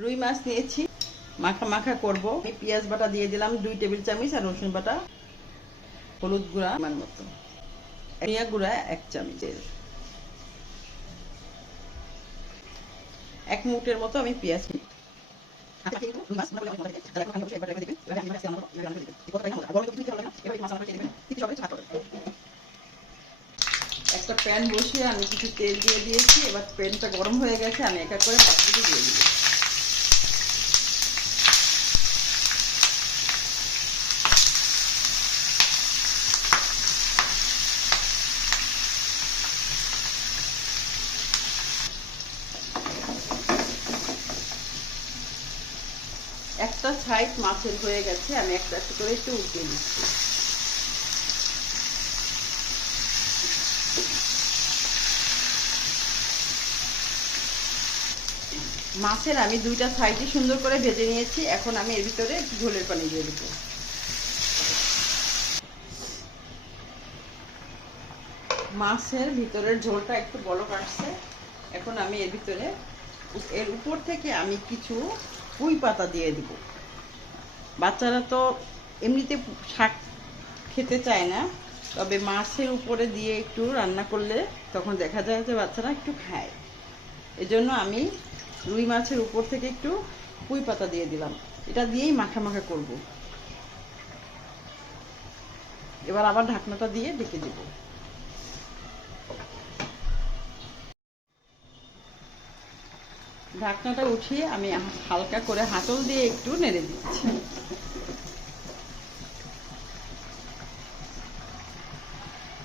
রুই মাছ নিয়েছি। মাখা মাখা করব। আমি পেঁয়াজ বাটা দিয়ে দিলাম, দুই টেবিল চামচ আর রসুন বাটা। হলুদ গুঁড়া আমার মতো। ধনিয়া গুঁড়া এক চামচের। এক মুটের মতো আমি পেঁয়াজ একটা প্যান বসিয়ে আমি কিছু তেল দিয়ে দিয়েছি। এবার প্যানটা গরম হয়ে গেছে, আমি একা করে মাছগুলো দিয়ে দিই একটা সাইড মাছের হয়ে গেছে, আমি একটা একটা করে একটু উঠিয়ে দিচ্ছি মাছের আমি দুইটা সাইডই সুন্দর করে ভেজে নিয়েছি, এখন আমি এর ভিতরে ঝোলের পানি দিয়ে দেবো। মাছের ভিতরের ঝোলটা একটু বড় কাটছে, এখন আমি এর ভিতরে, এর উপর থেকে আমি কিছু পুঁই পাতা দিয়ে দিব। বাচ্চারা তো এমনিতে শাক খেতে চায় না, তবে মাছের উপরে দিয়ে একটু রান্না করলে তখন দেখা যায় যে বাচ্চারা একটু খায়। এজন্য আমি রুই মাছের উপর থেকে একটু পুঁই পাতা দিয়ে দিলাম। এটা দিয়েই মাখা মাখা করব। এবার আবার ঢাকনাটা দিয়ে ঢেকে দেব। ঢাকনাটা উঠিয়ে আমি হালকা করে হাতল দিয়ে একটু নেড়ে দিচ্ছি।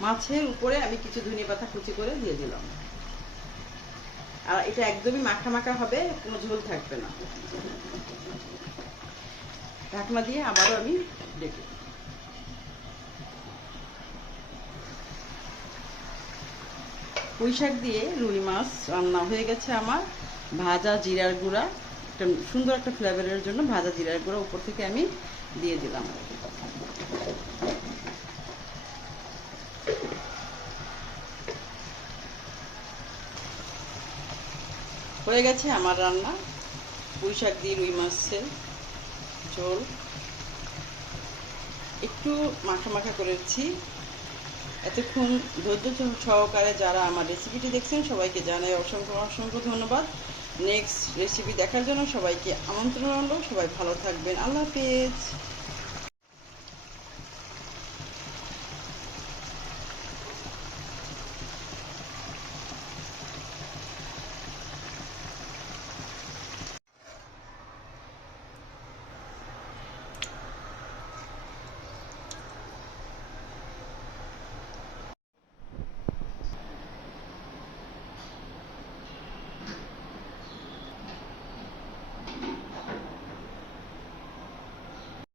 মাছের উপরে আমি কিছু ধনিয়া পাতা কুচি করে দিয়ে দিলাম। আর এটা একদমই মাখা মাখা হবে, কোনো ঝোল থাকবে না। ঢাকনা দিয়ে আবারও আমি ডেকে পুঁই শাক দিয়ে রুই মাছ রান্না হয়ে গেছে আমার। ভাজা জিরার গুঁড়া, একটা সুন্দর একটা ফ্লেভারের জন্য ভাজা জিরার গুঁড়া উপর থেকে আমি দিয়ে দিলাম। হয়ে গেছে আমার রান্না। পুঁই শাক দিয়ে রুই মাছের ঝোল। একটু মাখা মাখা করেছি। এতক্ষণ ধৈর্য সহকারে যারা আমার রেসিপিটি দেখছেন, সবাইকে জানাই অসংখ্য অসংখ্য ধন্যবাদ। নেক্সট রেসিপি দেখার জন্য সবাইকে আমন্ত্রণ রইল। সবাই ভালো থাকবেন। আল্লাহ হাফেজ।